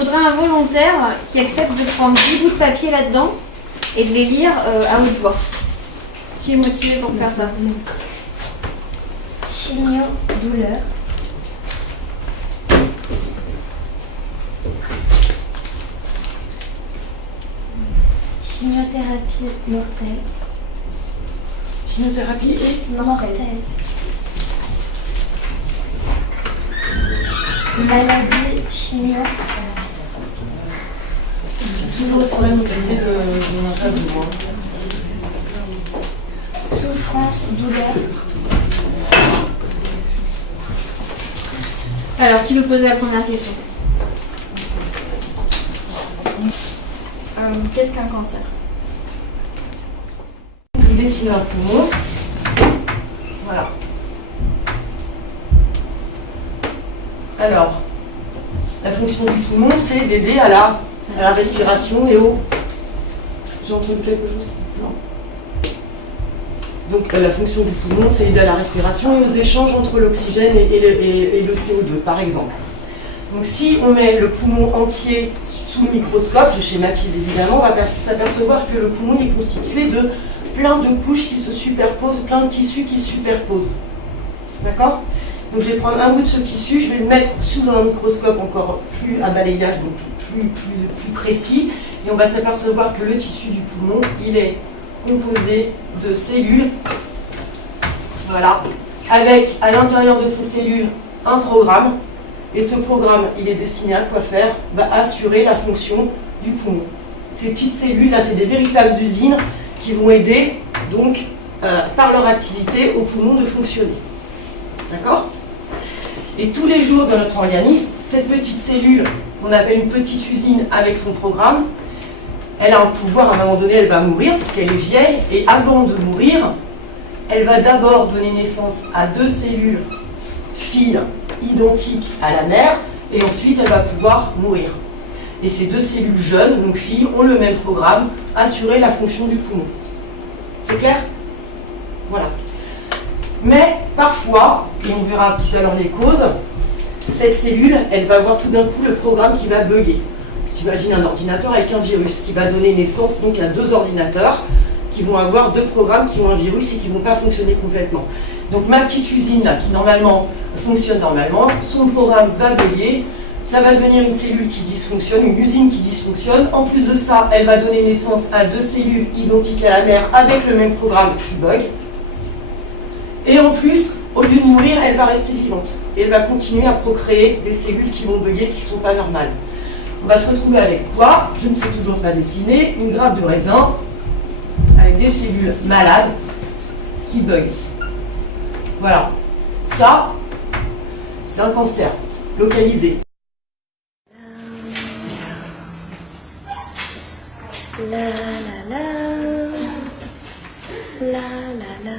faudrait un volontaire qui accepte de prendre 10 bouts de papier là-dedans et de les lire à haute voix. Qui est motivé pour faire ça? Chimio, douleur. Chimiothérapie mortelle. Chimiothérapie et Mortelle. Maladie, chimio. toujours sur la même idée de mon tas de moi. Souffrance, douleur. Alors, qui veut poser la première question? Qu'est-ce qu'un cancer? Vous dessinez un poumon. Voilà. Alors, la fonction du poumon, c'est d'aider à la respiration et au... J'ai entendu quelque chose? Non. Donc, la fonction du poumon, c'est aider à la respiration et aux échanges entre l'oxygène et le CO2, par exemple. Donc, si on met le poumon entier sous le microscope, je schématise évidemment, on va s'apercevoir que le poumon est constitué de plein de couches qui se superposent, plein de tissus qui se superposent. D'accord? Donc je vais prendre un bout de ce tissu, je vais le mettre sous un microscope encore plus à balayage, donc plus précis, et on va s'apercevoir que le tissu du poumon, il est composé de cellules, voilà, avec à l'intérieur de ces cellules un programme, et ce programme, il est destiné à quoi faire? Assurer la fonction du poumon. Ces petites cellules, là, c'est des véritables usines qui vont aider, donc, par leur activité, au poumon de fonctionner. D'accord? Et tous les jours de notre organisme, cette petite cellule, qu'on appelle une petite usine avec son programme, elle a un pouvoir, à un moment donné, elle va mourir, puisqu'elle est vieille, et avant de mourir, elle va d'abord donner naissance à deux cellules filles identiques à la mère, et ensuite elle va pouvoir mourir. Et ces deux cellules jeunes, donc filles, ont le même programme, assurer la fonction du poumon. C'est clair? Voilà. Mais parfois, et on verra tout à l'heure les causes, cette cellule, elle va avoir tout d'un coup le programme qui va bugger. T'imagines un ordinateur avec un virus qui va donner naissance donc à deux ordinateurs qui vont avoir deux programmes qui ont un virus et qui ne vont pas fonctionner complètement. Donc ma petite usine là, qui normalement fonctionne normalement, son programme va bugger, ça va devenir une cellule qui dysfonctionne, une usine qui dysfonctionne. En plus de ça, elle va donner naissance à deux cellules identiques à la mère avec le même programme qui bug. Et en plus, au lieu de mourir, elle va rester vivante. Et elle va continuer à procréer des cellules qui vont bugger, qui ne sont pas normales. On va se retrouver avec quoi? Je ne sais toujours pas dessiner. Une grappe de raisin avec des cellules malades qui bug. Voilà. Ça, c'est un cancer localisé. La la la. La la la.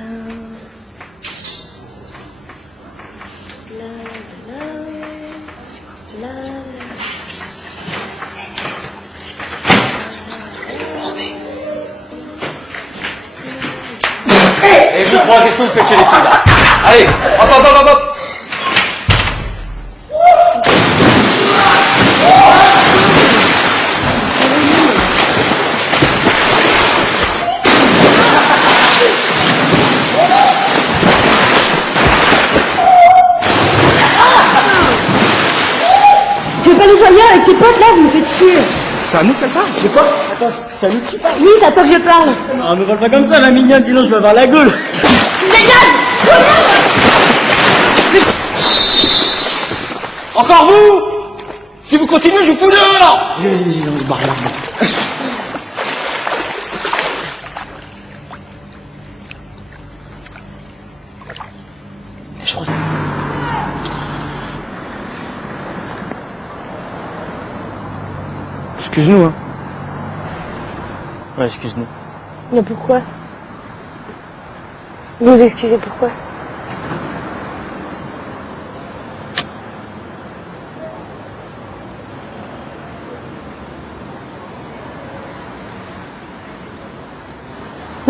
La la la. La la. Et vous trois, qu'est-ce que vous faites chez les filles là? Allez, hop hop hop hop hop. Tu veux pas nous joindre avec tes potes là, vous me faites chier. C'est à nous qu'elle parle? Je sais pas. Attends, c'est à nous qui parle? Oui, c'est à toi que je parle. Ah, me parle pas comme ça, la mignonne, sinon je vais avoir la gueule. Encore vous? Si vous continuez, je vous fous dehors! On se barre là. Je crois... Excuse-nous, hein. Ouais, excuse-nous. Mais pourquoi? Vous vous excusez pourquoi? Non,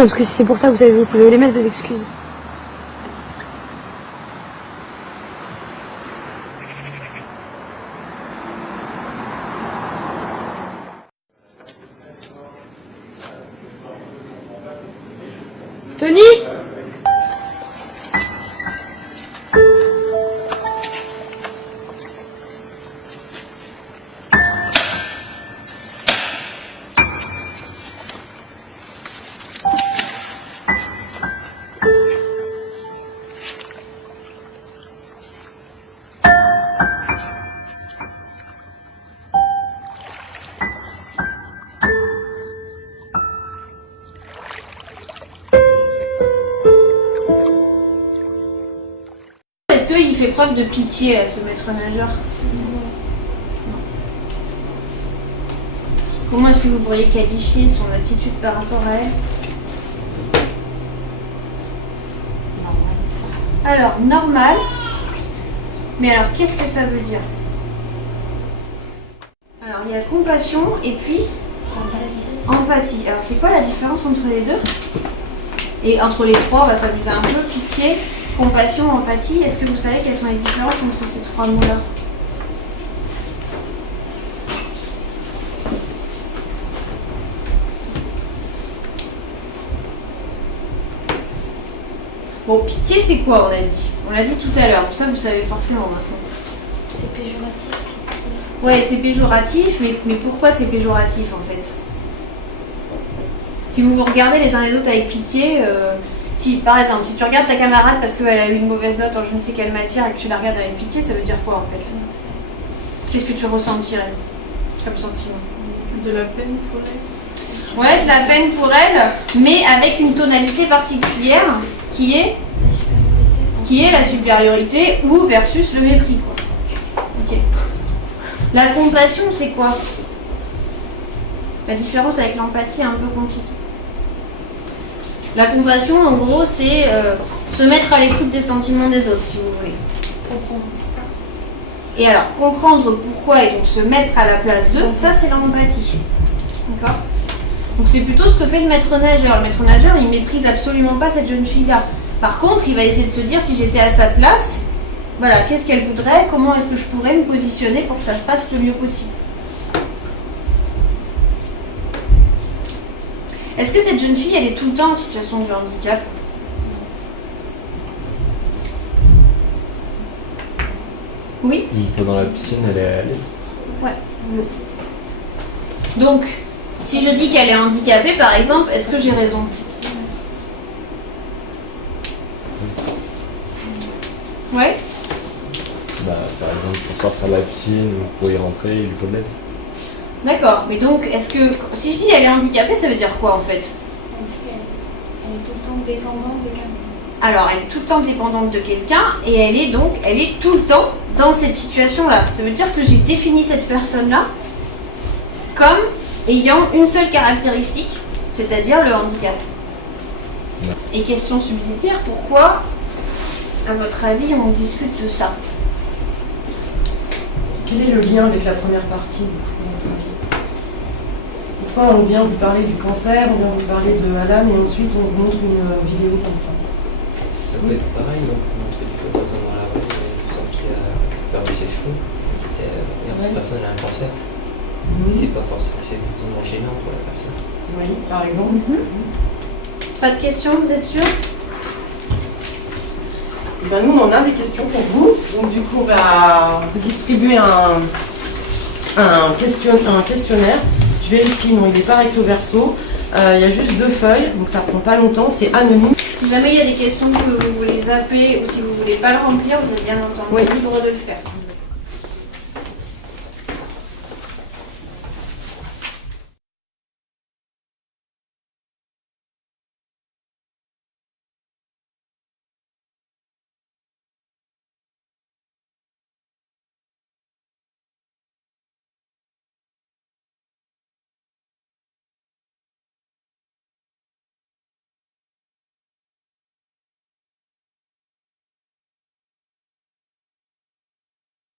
parce que si c'est pour ça, vous pouvez les mettre, vos excuses. Tony? Est-ce qu'il fait preuve de pitié à ce maître nageur? Comment est-ce que vous pourriez qualifier son attitude par rapport à elle? Alors, normal. Mais alors, qu'est-ce que ça veut dire? Alors, il y a compassion et puis empathie. Alors, c'est quoi la différence entre les deux? Et entre les trois, on va s'amuser un peu. Pitié, compassion, empathie. Est-ce que vous savez quelles sont les différences entre ces trois mots-là? Bon, pitié, c'est quoi, on a dit? On l'a dit tout à l'heure, ça vous savez forcément maintenant. C'est péjoratif, pitié. Ouais, c'est péjoratif, mais pourquoi c'est péjoratif en fait? Si vous vous regardez les uns les autres avec pitié, si par exemple, si tu regardes ta camarade parce qu'elle a eu une mauvaise note en je ne sais quelle matière et que tu la regardes avec pitié, ça veut dire quoi en fait? Qu'est-ce que tu ressentirais comme sentiment? De la peine pour elle. Ouais, de la peine pour elle, mais avec une tonalité particulière qui est la supériorité ou versus le mépris, quoi. Ok. La compassion, c'est quoi? La différence avec l'empathie est un peu compliquée. La compassion, en gros, c'est se mettre à l'écoute des sentiments des autres, si vous voulez. Comprendre. Et alors, comprendre pourquoi et donc se mettre à la place d'eux, ça c'est l'empathie. D'accord? Donc c'est plutôt ce que fait le maître nageur. Le maître nageur, il méprise absolument pas cette jeune fille-là. Par contre, il va essayer de se dire, si j'étais à sa place, voilà, qu'est-ce qu'elle voudrait, comment est-ce que je pourrais me positionner pour que ça se passe le mieux possible. Est-ce que cette jeune fille, elle est tout le temps en situation de handicap? Oui? Pendant la piscine, elle est à l'aise. Ouais. Donc, si je dis qu'elle est handicapée, par exemple, est-ce que j'ai raison? Ouais? Bah, par exemple, pour sortir de la piscine ou pour y rentrer, il lui faut de l'aide. D'accord, mais donc, est-ce que, si je dis elle est handicapée, ça veut dire quoi en fait? C'est-à-dire qu'elle est tout le temps dépendante de quelqu'un. Alors, elle est tout le temps dépendante de quelqu'un et elle est tout le temps dans cette situation-là. Ça veut dire que j'ai défini cette personne-là comme ayant une seule caractéristique, c'est-à-dire le handicap. Ouais. Et question subsidiaire, pourquoi, à votre avis, on discute de ça? Quel est le lien avec la première partie du coup, à votre avis? Pourquoi on vient vous parler du cancer, on vient vous parler de Alan et ensuite on vous montre une vidéo comme ça? Ça peut être pareil, donc montrer du coup par exemple dans la rue, une personne qui a perdu ses cheveux, et cette personne a un cancer. C'est pas forcément gênant pour la personne. Oui, par exemple. Pas de questions, vous êtes sûr? Eh ben, nous, on en a des questions pour vous. Donc, du coup, on va vous distribuer un questionnaire. Je vérifie, non, il n'est pas recto verso. Il y a juste 2 feuilles, donc ça prend pas longtemps. C'est anonyme. Si jamais il y a des questions que vous voulez zapper ou si vous voulez pas le remplir, vous êtes bien entendu libre de le faire.